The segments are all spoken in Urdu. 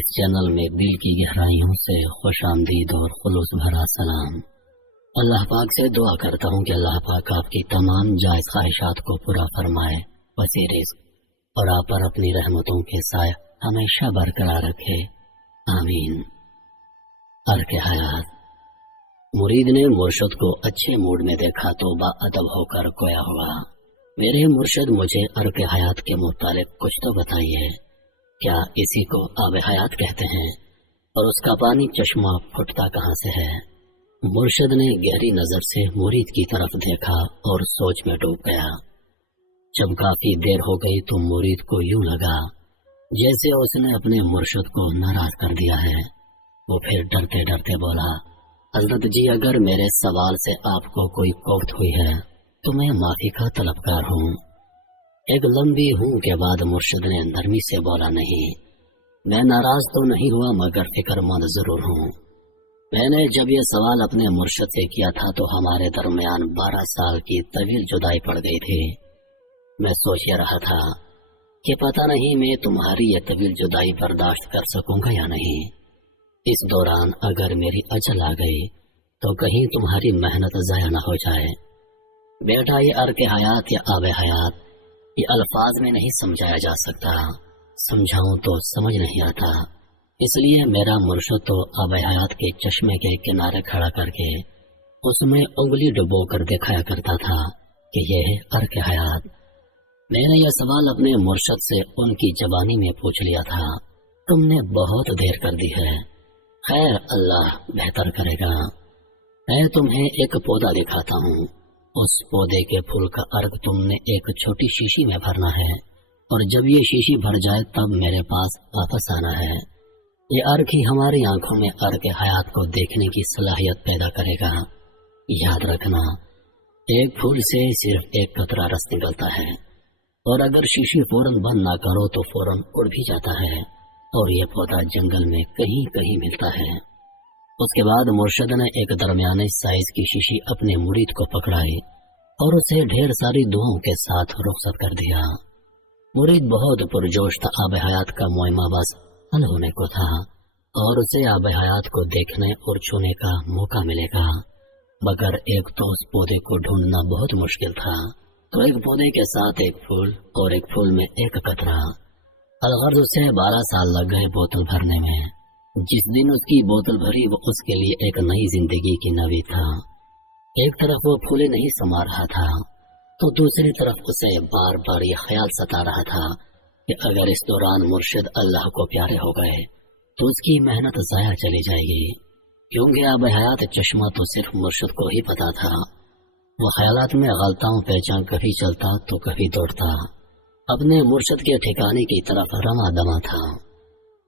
اس چینل میں دل کی گہرائیوں سے خوش آمدید اور خلوص بھرا سلام۔ اللہ پاک سے دعا کرتا ہوں کہ اللہ پاک آپ کی تمام جائز خواہشات کو پورا فرمائے، وسیع رزق اور آپ پر اپنی رحمتوں کے سائے ہمیشہ برقرار رکھے، آمین۔ ارک حیات۔ مرید نے مرشد کو اچھے موڈ میں دیکھا تو با ادب ہو کر گویا ہوا، میرے مرشد مجھے ارک حیات کے متعلق کچھ تو بتائیے، کیا اسی کو آب حیات کہتے ہیں اور اس کا پانی چشمہ پھٹتا کہاں سے ہے؟ مرشد نے گہری نظر سے مرید کی طرف دیکھا اور سوچ میں ڈوب گیا۔ جب کافی دیر ہو گئی تو مرید کو یوں لگا جیسے اس نے اپنے مرشد کو ناراض کر دیا ہے۔ وہ پھر ڈرتے ڈرتے بولا، حضرت جی اگر میرے سوال سے آپ کو کوئی کوفت ہوئی ہے تو میں معافی کا طلبگار ہوں۔ ایک لمبی ہوں کے بعد مرشد نے نرمی سے بولا، نہیں، میں ناراض تو نہیں ہوا مگر فکر مند ضرور ہوں۔ میں نے جب یہ سوال اپنے مرشد سے کیا تھا تو ہمارے درمیان 12 سال کی طویل جدائی پڑ گئی تھی۔ میں سوچ یہ رہا تھا کہ پتہ نہیں میں تمہاری یہ طویل جدائی برداشت کر سکوں گا یا نہیں۔ اس دوران اگر میری اجل آ گئی تو کہیں تمہاری محنت ضائع نہ ہو جائے۔ بیٹا، یہ ارک حیات یا آب حیات یہ الفاظ میں نہیں سمجھایا جا سکتا، سمجھاؤں تو سمجھ نہیں آتا، اس لیے میرا مرشد تو آب حیات کے چشمے کے کنارے کھڑا کر کے اس میں انگلی ڈبو کر دکھایا کرتا تھا کہ یہ ہے ارک حیات۔ میں نے یہ سوال اپنے مرشد سے ان کی زبانی میں پوچھ لیا تھا، تم نے بہت دیر کر دی ہے، خیر اللہ بہتر کرے گا۔ میں تمہیں ایک پودا دکھاتا ہوں، اس پودے کے پھول کا ارک تم نے ایک چھوٹی شیشی میں بھرنا ہے اور جب یہ شیشی بھر جائے تب میرے پاس واپس آنا ہے۔ یہ ارک ہی ہماری آنکھوں میں ارک حیات کو دیکھنے کی صلاحیت پیدا کرے گا۔ یاد رکھنا، ایک پھول سے صرف ایک قطرہ رس نکلتا ہے اور اگر شیشی فوراً بند نہ کرو تو فوراً اڑ بھی جاتا ہے اور یہ پودا جنگل میں کہیں کہیں ملتا ہے۔ اس کے بعد مرشد نے ایک درمیانے سائز کی شیشی اپنے مرید کو پکڑائی اور اسے ڈھیر ساری دعاؤں کے ساتھ رخصت کر دیا۔ مرید بہت پرجوش تھا، آب حیات کا معائنہ بس حل ہونے کو تھا اور اسے آب حیات کو دیکھنے اور چھونے کا موقع ملے گا، مگر ایک تو اس پودے کو ڈھونڈنا بہت مشکل تھا، تو ایک پودے کے ساتھ ایک پھول اور ایک پھول میں ایک قطرہ۔ الغرض اسے 12 سال لگ گئے بوتل بھرنے میں۔ جس دن اس کی بوتل بھری وہ اس کے لیے ایک نئی زندگی کی نوید تھا۔ ایک طرف وہ پھولے نہیں سما رہا تھا تو دوسری طرف اسے بار بار یہ خیال ستا رہا تھا کہ اگر اس دوران مرشد اللہ کو پیارے ہو گئے تو اس کی محنت ضائع چلی جائے گی، کیونکہ آب حیات چشمہ تو صرف مرشد کو ہی پتا تھا۔ وہ خیالات میں غلطاؤں پہچان کبھی چلتا تو کبھی دوڑتا، اپنے مرشد کے ٹھکانے کی طرف رواں دواں تھا۔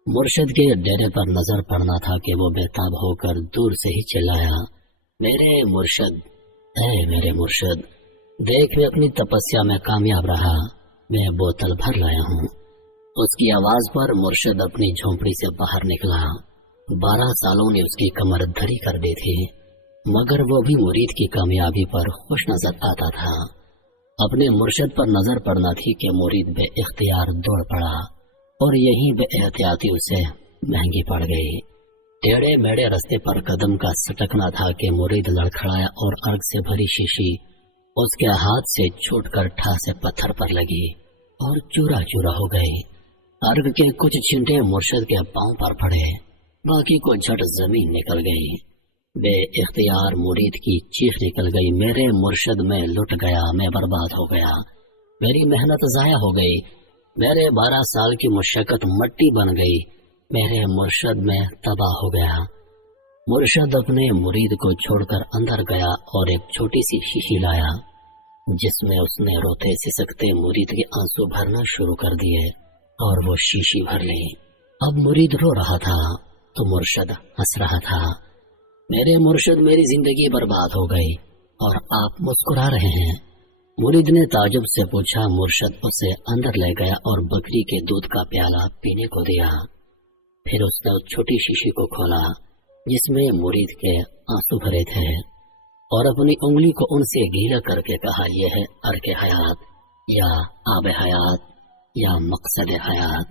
مرشد کے ڈیرے پر نظر پڑنا تھا کہ وہ بےتاب ہو کر دور سے ہی چلایا، میرے مرشد، اے میرے مرشد، دیکھ میں اپنی تپسیا میں کامیاب رہا، میں بوتل بھر لایا ہوں۔ اس کی آواز پر مرشد اپنی جھونپڑی سے باہر نکلا۔ 12 سالوں نے اس کی کمر دھری کر دی تھی مگر وہ بھی مرید کی کامیابی پر خوش نظر آتا تھا۔ اپنے مرشد پر نظر پڑنا تھی کہ مرید بے اختیار دوڑ پڑا اور یہی بے احتیاطی اسے مہنگی پڑ گئی۔ ٹیڑے میڑے رستے پر قدم کا سٹکنا تھا کہ مرید لڑکھڑایا اور ارگ سے بھری شیشی اس کے ہاتھ سے چھوٹ کر ٹھا سے پتھر پر لگی اور چورا چورا ہو گئی۔ ارگ کے کچھ چھینٹے مرشد کے پاؤں پر پڑے، باقی کو جھٹ زمین نکل گئی۔ بے اختیار مرید کی چیخ نکل گئی، میرے مرشد میں لٹ گیا، میں برباد ہو گیا، میری محنت ضائع ہو گئی، میرے 12 سال کی مشقت مٹی بن گئی، میرے مرشد میں تباہ ہو گیا۔ مرشد اپنے مرید کو چھوڑ کر اندر گیا اور ایک چھوٹی سی شیشی لایا جس میں اس نے روتے سسکتے مرید کے آنسو بھرنا شروع کر دیے اور وہ شیشی بھر لی۔ اب مرید رو رہا تھا تو مرشد ہنس رہا تھا، میرے مرشد میری زندگی برباد ہو گئی اور آپ مسکرا رہے ہیں۔ مرید نے تعجب سے پوچھا، مرشد اسے اندر لے گیا اور بکری کے دودھ کا پیالہ پینے کو دیا۔ پھر اس نے اس چھوٹی شیشی کو کھولا جس میں مرید کے آنسو بھرے تھے اور اپنی انگلی کو ان سے گیلا کر کے کہا، یہ ہے ارک حیات یا آب حیات یا مقصد حیات۔